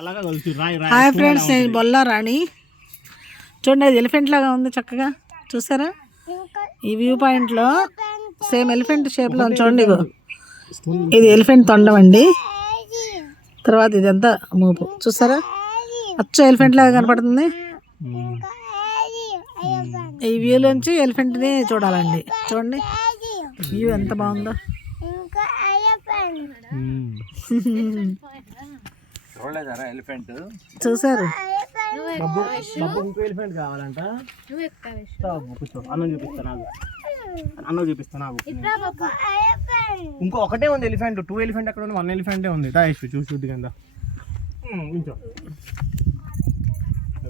అలాగా కలుసు రాయి రాయి. హాయ్ ఫ్రెండ్స్, నేను బొల్లా రాణి. చూడండి, అది ఎలిఫెంట్ లాగా ఉంది చక్కగా. చూసారా? ఈ వ్యూ పాయింట్లో సేమ్ ఎలిఫెంట్ షేప్లో చూడండి. ఇగో ఇది ఎలిఫెంట్ తొండం అండి. తర్వాత ఇదంతా మూపు. చూసారా? అచ్చు ఎలిఫెంట్ లాగా కనపడుతుంది. ఈ వ్యూలోంచి ఎలిఫెంట్ని చూడాలండి. చూడండి వ్యూ ఎంత బాగుందో. చూసారు? ఇంకో ఎలిఫెంట్ కావాలంట. అన్నం చూపిస్తాను, అన్నం చూపిస్తాను. ఇంకో ఒకటే ఉంది ఎలిఫెంట్. 2 ఎలిఫెంట్ అక్కడ ఉంది, 1 ఎలిఫెంటే ఉంది. చూసి కింద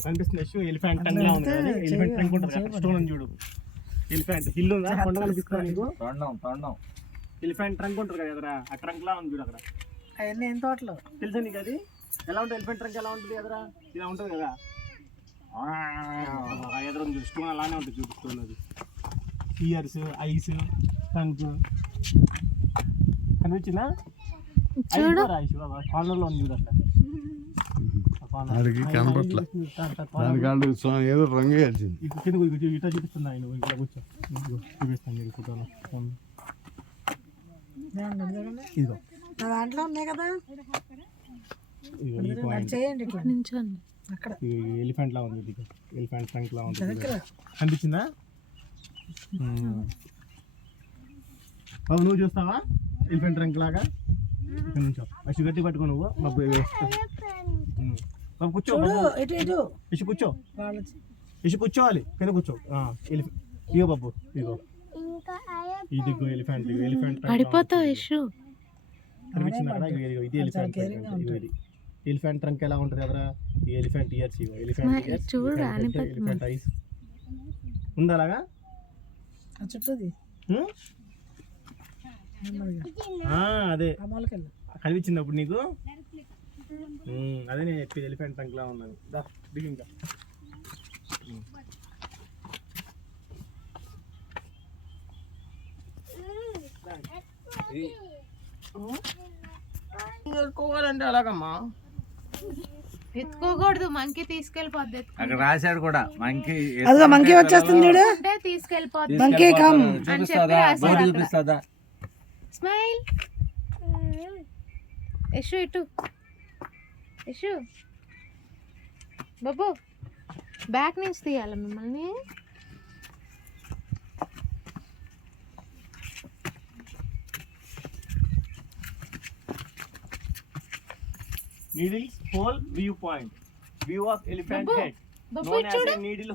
కనిపిస్తుంది. ఎలిఫెంట్ టంగ్ లా ఉంది. ఎలిఫెంట్ టంగ్ ఉంటుంది. స్టోన్ ఉంది చూడు. ఎలిఫెంట్ హిల్ ఉందా? కొండ కనిపిస్తుంది నీకు. ఎలిఫెంట్ ట్రంక్ ఉంటుంది కదా, ఆ ట్రంక్ లా ఉంది చూడు అక్కడ. అవన్నీ ఏం తోటలు తెలుసా నీకు? అది ఎలా ఉంటుంది? ఎలిఫెంట్ ట్రంక్ ఎలా ఉంటుంది కదరా? ఇలా ఉంటుంది కదా. ఎదురు చూడు, స్టోన్ అలానే ఉంటుంది చూపిస్తుంది. అది ఇయర్స్, ఐస్, ట్రంక్ కనిపించిందా? కార్నర్లో ఉంది చూడు అట్లా. కనపట్ల ఏదో రంగు ఇట్లా చూపిస్తుంది. ఆయన ఇక్కడ కూర్చో, చూపిస్తాను మీకు ఫోటోలో. ఇదిగో దాంట్లో ఉన్నాయి కదా. చేయండి ఇట్లా నించోండి. అక్కడ ఎలిఫెంట్ లా ఉంది. ఎలిఫెంట్ ట్రంక్ లా ఉంది. కనిపించిందా బాబు? నువ్వు చూస్తావా ఎలిఫెంట్ ట్రంక్ లాగా? ఇక్కడ నుంచో అసి గట్టి పట్టుకో నువ్వు. బాబు బాబు కూర్చో. ఇసి కూర్చో. ఇసి కూర్చోవాలి. కింద కూర్చో. ఇగో బాబు, ఇగో ఇదిగో ఎలిఫెంట్. ఎలిఫెంట్ పడిపోతావు ఇష్యూ. కనిపించింది అక్కడ. ఇది ఎలిఫెంట్ ట్రంక్. ఎలిఫెంట్ ట్రంక్ ఎలా ఉంటుంది కదా. ఈ elephant years, elephant elephant ice ఉందా అలాగా చుట్టూది. అదే కనిపించింది అప్పుడు నీకు. అదే నేను చెప్పి ఎలిఫెంట్ ట్రంక్ లా ఉన్నాను. ఇంకా ఎత్తుకోవాలంటే అలాగమ్మా. ఎత్తుకోకూడదు, మంకీ తీసుకెళ్ళిపోద్ది. అక్కడ రాశాడు కూడా మంకీ. అదిగో మంకీ వచ్చేస్తుంది చూడు. తీసుకెళ్ళిపోద్ది. Monkey come. చూపిస్తుందా? స్మైల్. యశు ఇటు. యశు బాబు, బ్యాక్ నుంచి తీయాలి మిమ్మల్ని. Needles hole view point. View of elephant head. Babu, Known as చూడు. a needle